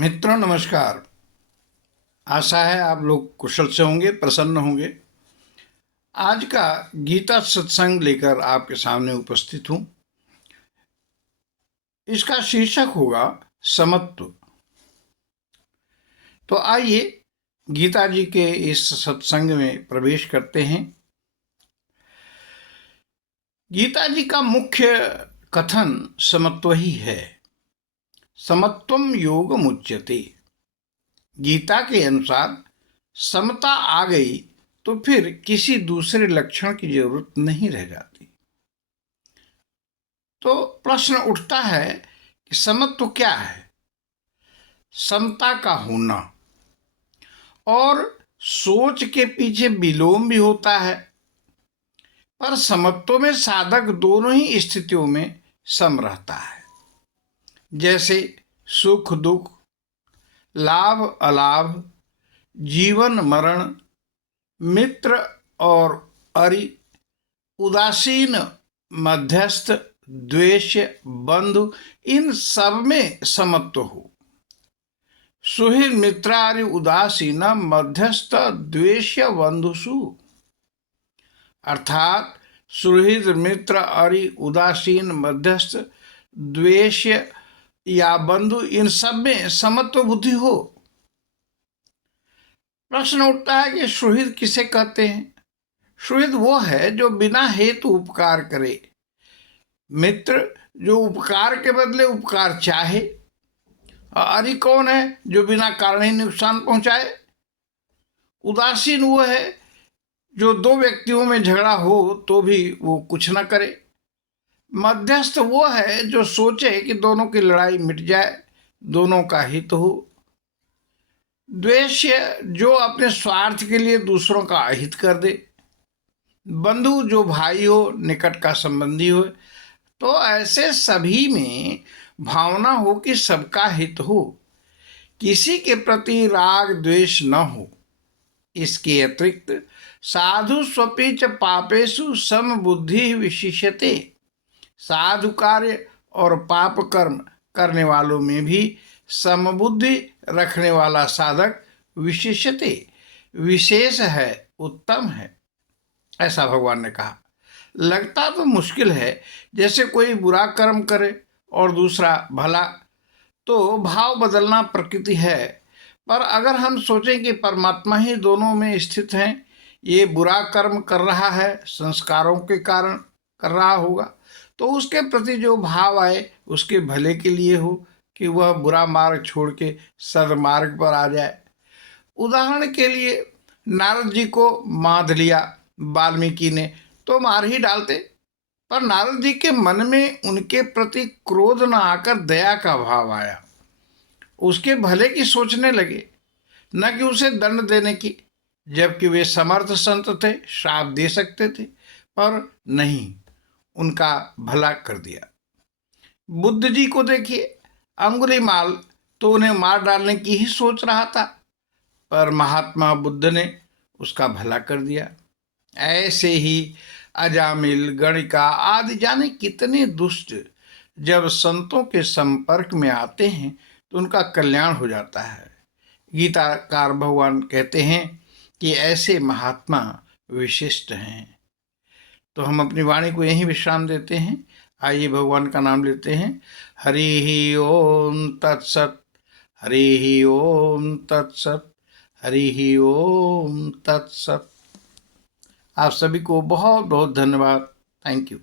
मित्रों नमस्कार। आशा है आप लोग कुशल से होंगे, प्रसन्न होंगे। आज का गीता सत्संग लेकर आपके सामने उपस्थित हूँ। इसका शीर्षक होगा समत्व। तो आइए गीता जी के इस सत्संग में प्रवेश करते हैं। गीता जी का मुख्य कथन समत्व ही है। समत्वम योग मुच्यते। गीता के अनुसार समता आ गई तो फिर किसी दूसरे लक्षण की जरूरत नहीं रह जाती। तो प्रश्न उठता है कि समत्व क्या है? समता का होना, और सोच के पीछे विलोम भी होता है। पर समत्व में साधक दोनों ही स्थितियों में सम रहता है। जैसे सुख दुख, लाभ अलाभ, जीवन मरण, मित्र और अरि, उदासीन, मध्यस्थ, द्वेष, बंधु, इन सब में समत्व हो। सुहृद मित्रारि उदासीन मध्यस्थ द्वेष बंधुषु। अर्थात सुहृद मित्र अरि उदासीन मध्यस्थ द्वेष या बंधु, इन सब में समत्व बुद्धि हो। प्रश्न उठता है कि सुहृद किसे कहते हैं? सुहृद वो है जो बिना हेतु उपकार करे। मित्र जो उपकार के बदले उपकार चाहे। अरि कौन है? जो बिना कारण ही नुकसान पहुंचाए। उदासीन वो है जो दो व्यक्तियों में झगड़ा हो तो भी वो कुछ न करे। मध्यस्थ वो है जो सोचे कि दोनों की लड़ाई मिट जाए, दोनों का हित हो। द्वेष जो अपने स्वार्थ के लिए दूसरों का अहित कर दे। बंधु जो भाई हो, निकट का संबंधी हो। तो ऐसे सभी में भावना हो कि सबका हित हो, किसी के प्रति राग द्वेष न हो। इसके अतिरिक्त साधु स्वपिच पापेषु सम बुद्धि विशिष्यते। साधु कार्य और पाप कर्म करने वालों में भी समबुद्धि रखने वाला साधक विशिष्यते, विशेष है, उत्तम है, ऐसा भगवान ने कहा। लगता तो मुश्किल है, जैसे कोई बुरा कर्म करे और दूसरा भला, तो भाव बदलना प्रकृति है। पर अगर हम सोचें कि परमात्मा ही दोनों में स्थित हैं, ये बुरा कर्म कर रहा है संस्कारों के कारण कर रहा होगा, तो उसके प्रति जो भाव आए उसके भले के लिए हो कि वह बुरा मार्ग छोड़ के सदमार्ग पर आ जाए। उदाहरण के लिए नारद जी को मार लिया वाल्मीकि ने तो मार ही डालते, पर नारद जी के मन में उनके प्रति क्रोध न आकर दया का भाव आया। उसके भले की सोचने लगे, न कि उसे दंड देने की। जबकि वे समर्थ संत थे, श्राप दे सकते थे, पर नहीं, उनका भला कर दिया। बुद्ध जी को देखिए, अंगुलीमाल तो उन्हें मार डालने की ही सोच रहा था, पर महात्मा बुद्ध ने उसका भला कर दिया। ऐसे ही अजामिल, गणिका आदि जाने कितने दुष्ट जब संतों के संपर्क में आते हैं तो उनका कल्याण हो जाता है। गीताकार भगवान कहते हैं कि ऐसे महात्मा विशिष्ट हैं। तो हम अपनी वाणी को यहीं विश्राम देते हैं। आइए भगवान का नाम लेते हैं। हरि ओम तत्सत, हरि ओम तत्सत, हरि ओम तत्सत। आप सभी को बहुत बहुत धन्यवाद। Thank you.